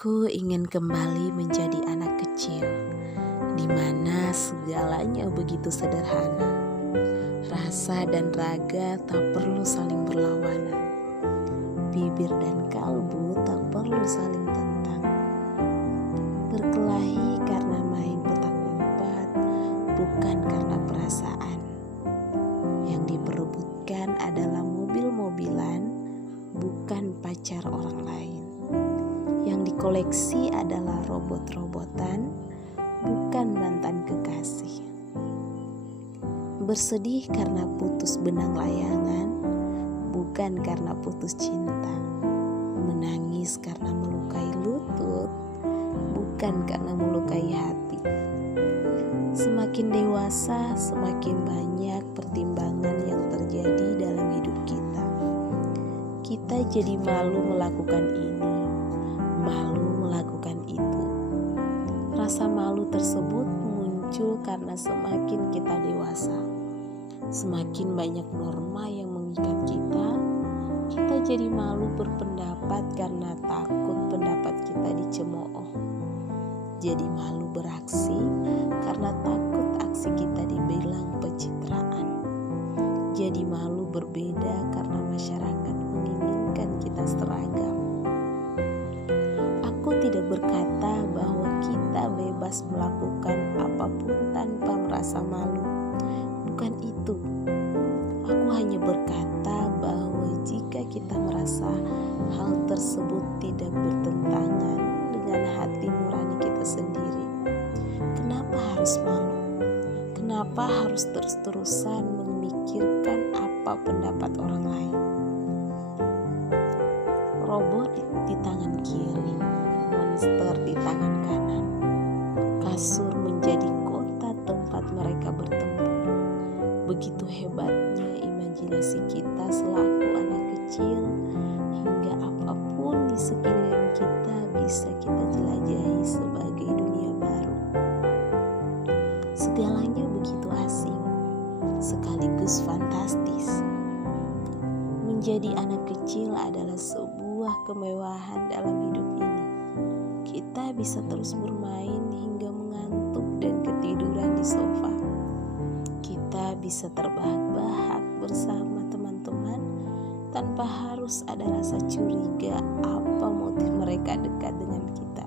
Aku ingin kembali menjadi anak kecil, di mana segalanya begitu sederhana. Rasa dan raga tak perlu saling berlawanan. Bibir dan kalbu tak perlu saling tentang. Berkelahi karena main petak umpet, bukan karena perasaan. Yang diperebutkan adalah mobil-mobilan, bukan pacar orang lain. Yang dikoleksi adalah robot-robotan, bukan mantan kekasih. Bersedih karena putus benang layangan, bukan karena putus cinta. Menangis karena melukai lutut, bukan karena melukai hati. Semakin dewasa, semakin banyak pertimbangan yang terjadi dalam hidup kita. Kita jadi malu melakukan ini, malu melakukan itu. Rasa malu tersebut muncul karena semakin kita dewasa, semakin banyak norma yang mengikat kita jadi malu berpendapat karena takut pendapat kita dicemooh. Jadi malu beraksi karena takut aksi kita dibilang pencitraan. Jadi malu berbeda karena masyarakat menginginkan kita seragam. Aku tidak berkata bahwa kita bebas melakukan apapun tanpa merasa malu. Bukan itu. Aku hanya berkata bahwa jika kita merasa hal tersebut tidak bertentangan dengan hati nurani kita sendiri, kenapa harus malu? Kenapa harus terus-terusan memikirkan apa pendapat orang lain? Robot di tangan kiri, monster di tangan kanan. Kasur menjadi kota tempat mereka bertempur. Begitu hebatnya imajinasi kita selaku anak kecil, hingga apapun di sekeliling kita bisa kita jelajahi sebagai dunia baru. Segalanya begitu asing, sekaligus fantastis. Menjadi anak kecil adalah sebuah kemewahan dalam hidup ini. Kita bisa terus bermain hingga mengantuk dan ketiduran di sofa. Kita bisa terbahak-bahak bersama teman-teman tanpa harus ada rasa curiga apa motif mereka dekat dengan kita.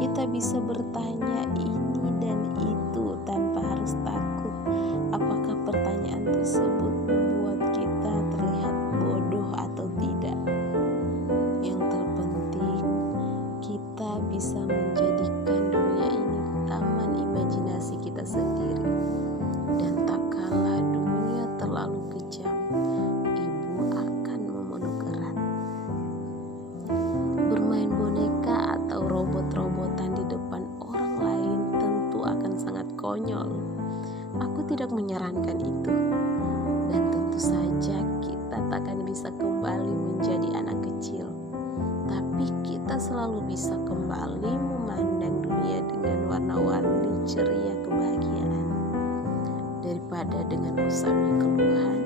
Kita bisa bertanya ini dan itu tanpa harus takut apakah pertanyaan tersebut membuat kita terlihat bodoh atau tidak. Yang terpenting, kita bisa menjadikan dunia ini taman imajinasi kita sendiri. Dan tak kala dunia terlalu kejam, ibu akan memeluk erat. Bermain boneka atau robot-robotan di depan orang lain tentu akan sangat konyol. Aku tidak menyarankan itu. Dan tentu saja kita takkan bisa kembali menjadi anak kecil. Tapi kita selalu bisa kembali memandang dunia dengan warna-warni ceria kebahagiaan. Daripada dengan usapnya keluhan,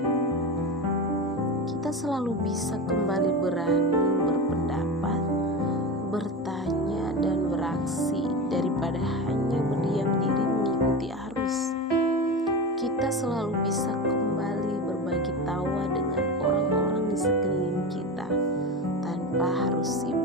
kita selalu bisa kembali berani berpendapat, bertanya dan beraksi daripada hanya berdiam diri mengikuti arus. Kita selalu bisa kembali berbagi tawa dengan orang-orang di sekeliling kita tanpa harus sibuk